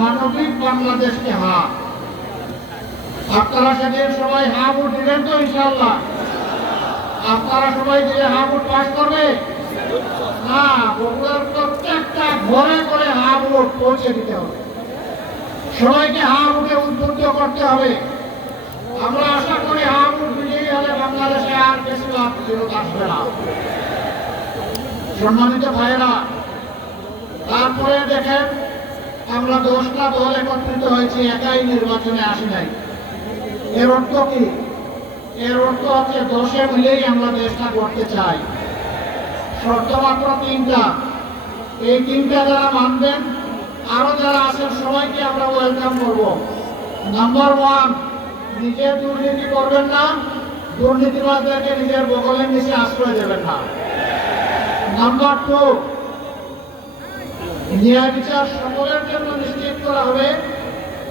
মানবিক বাংলাদেশকে হা আপনারা সেদিন সবাই হা ভোট দিবেন তো ইনশাল্লাহ আপনারা সবাই দিলে হা ভোট পাস করবে না, বগুড়ার প্রত্যেকটা ঘরে ঘরে হা ভোট পৌঁছে দিতে হবে। সবাইকে হা ভোটে উদ্বুদ্ধ করতে হবে। আমরা আশা করি হা ভোট বিজয়ী হলে বাংলাদেশে আর বেশি লাভ ফেরত আসবে না। সম্মানিত ভাইয়েরা, তারপরে দেখেন আমরা দশটা দল একত্রিত হয়েছি, একাই নির্বাচনে আসি নাই। এর অর্থ কি? এর অর্থ হচ্ছে দশে মিলেই আমরা দেশটা করতে চাই। শর্ত মাত্র তিনটা। এই তিনটা যারা মানবেন, আরও যারা আছেন, সবাইকে আমরা ওয়েলকাম করব। নাম্বার ওয়ান নিজে দুর্নীতি করবেন না দুর্নীতিবাদদেরকে নিজের বগলের নিচে আশ্রয় দেবেন না। নাম্বার টু ন্যায় বিচার সকলের জন্য নিশ্চিত করা হবে।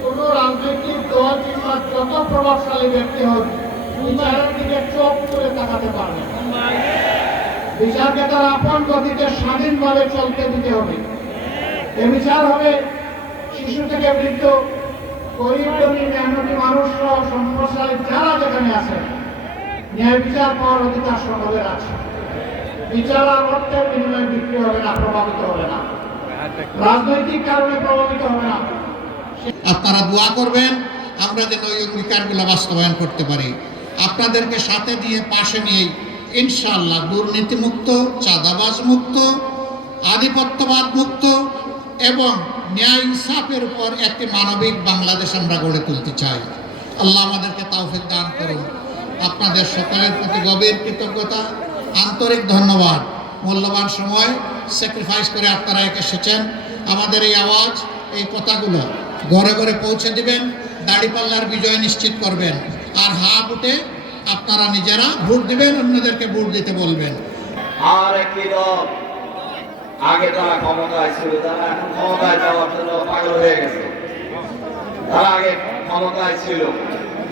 কোন রাজনৈতিক দল কিংবা যত প্রভাবশালী ব্যক্তি হোক বিচারের দিকে চোখ করে তাকাতে পারবে। বিচারকে তার আপন গতিতে স্বাধীনভাবে চলতে দিতে হবে। এ বিচার হবে শিশু থেকে বৃদ্ধ, গরিব ধনী মেহনতি মানুষ সহ সম্পদশালী যারা যেখানে আছে। ন্যায় বিচার পাওয়ার অধিকার সকলের আছে। বিচার আর অর্থের বিনিময়ে বিক্রি হবে না, প্রভাবিত হবে না। রাজনৈতিক কারণে প্রভাবিত হবে না। আপনারা দোয়া করবেন, আমরা যেন ওই অঙ্গীকারগুলো বাস্তবায়ন করতে পারি। আপনাদেরকে সাথে দিয়ে, পাশে নিয়ে ইনশাআল্লাহ দুর্নীতিমুক্ত চাঁদাবাজ মুক্ত আধিপত্যবাদ মুক্ত এবং ন্যায় ইনসাফের উপর একটি মানবিক বাংলাদেশ আমরা গড়ে তুলতে চাই। আল্লাহ আমাদেরকে তাওফিক দান করুন। আপনাদের সকলের প্রতি গভীর কৃতজ্ঞতা, আন্তরিক ধন্যবাদ। মূল্যবান সময় স্যাক্রিফাইস করে আপনারা এক এসেছেন আমাদের এই আওয়াজ, এই কথাগুলো ঘরে ঘরে পৌঁছে দিবেন দাড়িপাল্লার বিজয় নিশ্চিত করবেন। আর হা বুটে আপনারা নিজেরা ভোট দিবেন, অন্যদেরকে ভোট দিতে বলবেন। আর একটি আগে তারা ক্ষমতায় ছিল, তারা এখন ক্ষমতায় যাওয়ার জন্য পাগল হয়ে গেছে। তারা আগে ক্ষমতায় ছিল।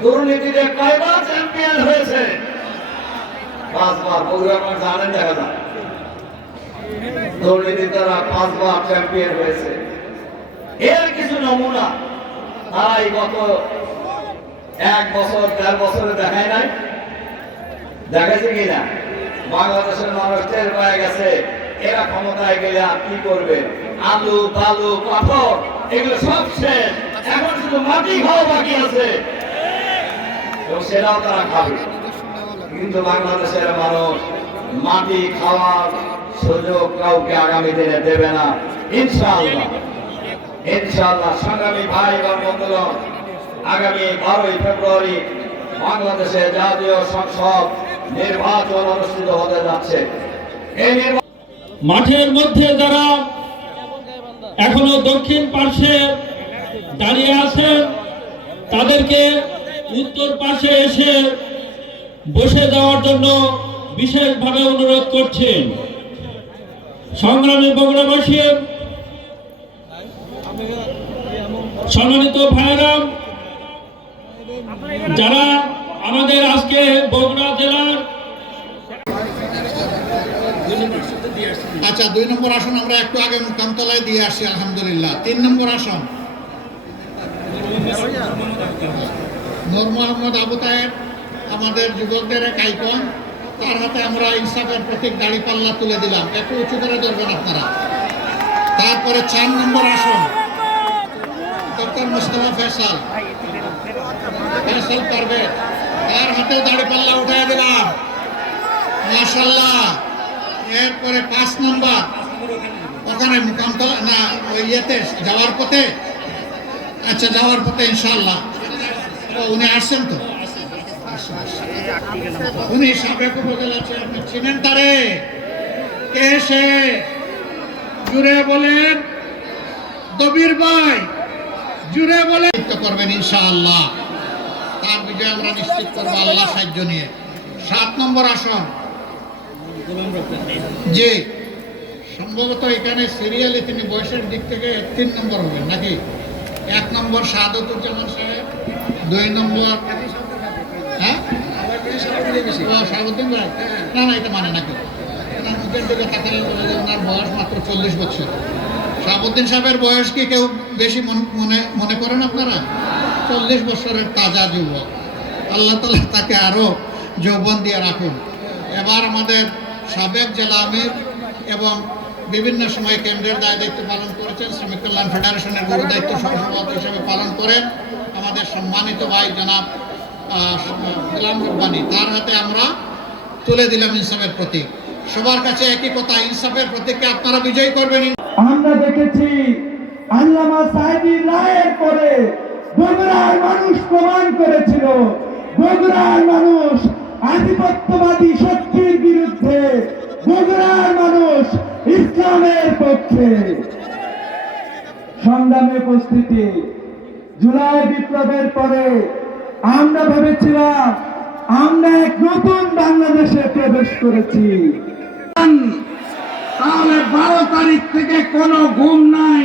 দুর্নীতিতে কয়বার চ্যাম্পিয়ন হয়েছে? পাঁচবার, বগুড়া জানেন দেখা যায় দুর্নীতি তারা পাঁচবার চ্যাম্পিয়ন হয়েছে। এর কিছু নমুনা তারাই গত এক বছর, দেড় বছরে দেখায় নাই। দেখাচ্ছে কিনা বাংলাদেশের মানুষ টের পায়ে গেছে, এরা ক্ষমতায় গেলে আর কি করবে? আলু, বালু, পাথর, এগুলো সব শেষ। এখন শুধু মাটি খাওয়া বাকি আছে। সেটাও তারা খাবে। কিন্তু বাংলাদেশের মানুষ মাটি খাওয়ার সুযোগ কাউকে আগামী দিনে দেবে না। ইনশাআল্লাহ। ইনশাআল্লাহ সংগ্রামী ভাই এবং বন্ধুগণ আগামী বারোই ফেব্রুয়ারি বাংলাদেশে জাতীয় সংসদ নির্বাচন অনুষ্ঠিত হতে যাচ্ছে। মাঠের মধ্যে যারা এখনও দক্ষিণ পার্শ্বে দাঁড়িয়ে আছেন, তাদেরকে উত্তর পাশে এসে বসে যাওয়ার জন্য বিশেষভাবে অনুরোধ করছেন সংগ্রামী বগুড়াবাসী সম্মানিত ভাইরাম যারা আমাদের আজকে বগুড়া জেলার আচ্ছা দুই নম্বর আসন আমরা একটু আগে মুকামতলায় দিয়ে আসছি আলহামদুলিল্লাহ। তিন নম্বর আসন। নূর মোহাম্মদ আবু তায়েব আমাদের যুবকদের এক আইকন। তার হাতে আমরা ইনসাফের প্রতীক দাড়ি পাল্লা তুলে দিলাম। একটু উঁচু করে ধরবেন আপনারা। তারপরে চার নম্বর আসন। ডক্টর মুস্তফা ফেসাল ফেসাল পারবে। তার হাতে দাড়ি পাল্লা উঠে দিলাম। মাশাল্লাহ এরপরে পাঁচ নম্বর। ওখানে মুকামতলা না ইয়েতে যাওয়ার পথে। আচ্ছা যাওয়ার পথে ইনশাল্লাহ উনি আসছেন তো? উনি সাবেক ছিলেন তারে? কে সে? জুড়ে বলেন দবির ভাই। জুড়ে বলে করবেন ইনশাআল্লাহ। তার বিজয় আমরা নিশ্চিত করব আল্লাহ সাহায্য নিয়ে। সাত নম্বর আসন। জি। সম্ভবত এখানে সিরিয়ালে তিনি বয়সের দিক থেকে তিন নম্বর হবেন, নাকি? এক নম্বর সাদতুজ্জামান সাহেব, দুই নম্বর হ্যাঁ? ও, না না এটা মানে নাকি ওনার মুখের দিকে তাকালে বয়স মাত্র চল্লিশ বছর শাহাবুদ্দিন সাহেবের বয়স কি কেউ বেশি মন- মনে মনে করেন আপনারা চল্লিশ বছরের তাজা যুবক আল্লাহ তালা তাকে আরও যৌবন দিয়ে রাখুন এবার আমাদের সাবেক জেলা আমির এবং বিভিন্ন সময় কেন্দ্রের দায় দায়িত্ব পালন করেছেন শ্রমিক কল্যাণ ফেডারেশনের গুরু দায়িত্ব সহসভাপতি হিসেবে পালন করেন আমাদের সম্মানিত ভাই জনাব গোলাম রব্বানি তার হাতে আমরা তুলে দিলাম ইনসাফের প্রতীক। সবার কাছে একই কথা, ইনসাফের প্রতীককে আপনারা বিজয়ী করবেন আমরা দেখেছি আল্লামা সাহেবের রায়ের পরে বগুড়ার মানুষ প্রমাণ করেছিল, বগুড়ার মানুষ আধিপত্যবাদী শক্তির বিরুদ্ধে বগুড়ার মানুষ ইসলামের পক্ষে। সংগ্রামে উপস্থিতি, জুলাই বিপ্লবের পরে আমরা ভেবেছিলাম, আমরা এক নতুন বাংলাদেশে প্রবেশ করেছি। তাহলে বারো তারিখ থেকে কোনো ঘুম নাই।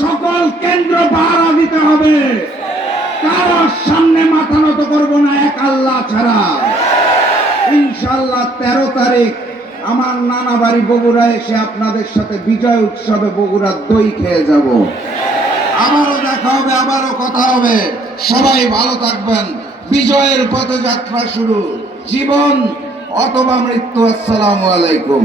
সকল কেন্দ্র পাহারা দিতে হবে। কারোর সামনে মাথা নত করব না, এক আল্লাহ ছাড়া। ইনশাল্লাহ তেরো তারিখ আমার নানা বাড়ি বগুড়া এসে আপনাদের সাথে বিজয় উৎসবে বগুড়ার দই খেয়ে যাব। আবারও দেখা হবে, আবারও কথা হবে। সবাই ভালো থাকবেন। বিজয়ের পথযাত্রা শুরু। জীবন অথবা মৃত্যু, আসসালামু আলাইকুম।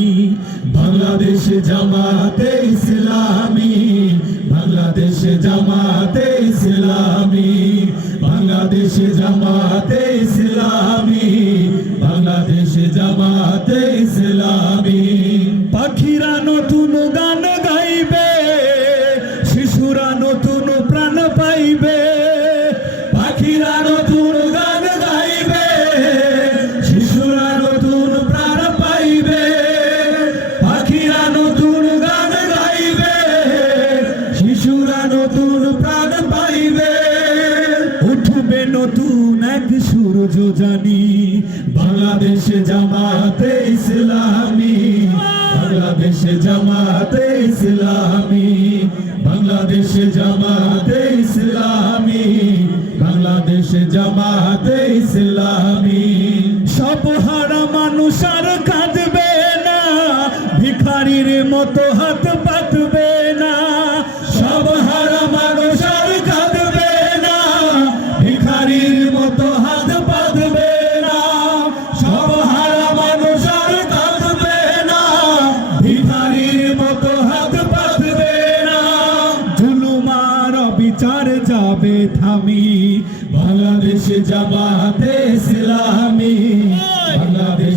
বাংলাদেশ জামাতে ইসলামী, বাংলাদেশ জামাতে ইসলামী, বাংলাদেশ জামাতে ইসলামী, বাংলাদেশ জামাতে ইসলামী। পাখিরা নতুন গান